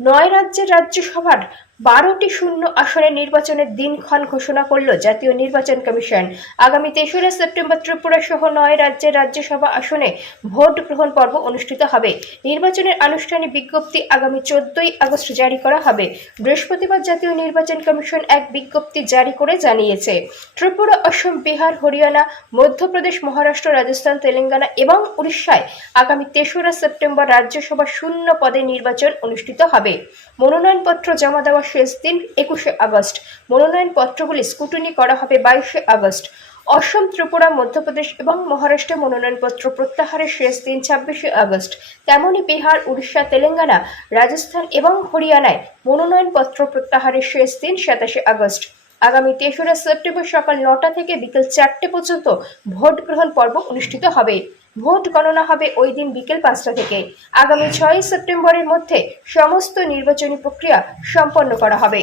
নয় রাজ্যের রাজ্যসভার 12টি শূন্য আসনের নির্বাচনের দিনক্ষণ ঘোষণা করল জাতীয় নির্বাচন কমিশন। আগামী 3রা সেপ্টেম্বর ত্রিপুরা সহ 9 রাজ্যের রাজ্যসভা আসনে ভোট গ্রহণ পর্ব অনুষ্ঠিত হবে। নির্বাচনের আনুষ্ঠানিক বিজ্ঞপ্তি আগামী 14ই আগস্ট জারি করা হবে। বৃহস্পতিবার জাতীয় নির্বাচন কমিশন এক বিজ্ঞপ্তি জারি করে জানিয়েছে, ত্রিপুরা, অসম, বিহার, হরিয়ানা, মধ্যপ্রদেশ, মহারাষ্ট্র, রাজস্থান, তেলেঙ্গানা এবং উড়িষ্যায় আগামী 3রা সেপ্টেম্বর রাজ্যসভা শূন্য পদে নির্বাচন অনুষ্ঠিত হবে। মনোনয়নপত্র জমা দেওয়ার শেষ দিন 21শে আগস্ট। মনোনয়নপত্রগুলি স্ক্রুটিনি করা হবে 22শে আগস্ট। অসম, ত্রিপুরা, মধ্যপ্রদেশ এবং মহারাষ্ট্রে মনোনয়নপত্র প্রত্যাহারের শেষ দিন 26শে আগস্ট। তেমনি বিহার, উড়িষ্যা, তেলেঙ্গানা, রাজস্থান এবং হরিয়ানায় মনোনয়নপত্র প্রত্যাহারের শেষ দিন 27শে আগস্ট। আগামী 3রা সেপ্টেম্বর সকাল 9টা থেকে বিকেল 4টে পর্যন্ত ভোট গ্রহণ পর্ব অনুষ্ঠিত হবে। ভোট গণনা হবে ওই দিন বিকেল 5টা থেকে। আগামী 6 সেপ্টেম্বরের মধ্যে সমস্ত নির্বাচনী প্রক্রিয়া সম্পন্ন করা হবে।